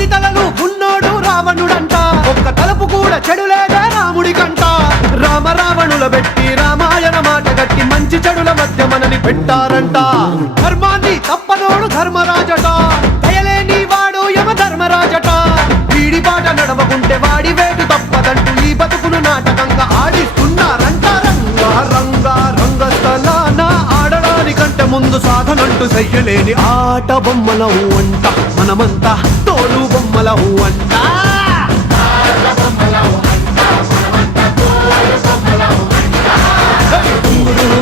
10 తలలు ఉన్నోడు రావణుడంట, ఒక్క తలపు కూడా చెడు లేదే రాముడి కంట. రామ రావణుల పెట్టి రామాయణ మాట గట్టి మంచి చెడుల మధ్య మనని పెట్టారంట. ధర్మాన్ని తప్పనోడు ధర్మరాజట, దయలేని వాడు యమ ధర్మరాజట. వీడి బాట నడవకుంటే వాడి వేటు తప్పదంటూ ఈ బతుకును నాటకంగా ఆడిస్తున్నారంట. రంగా రంగా రంగస్థలాన ఆడడానికంటే ముందు సాధనంటూ చెయ్యలేని ఆట బొమ్మలవు అంట. మనమంతా తోలు బొమ్మలవు అంట. తుంగురు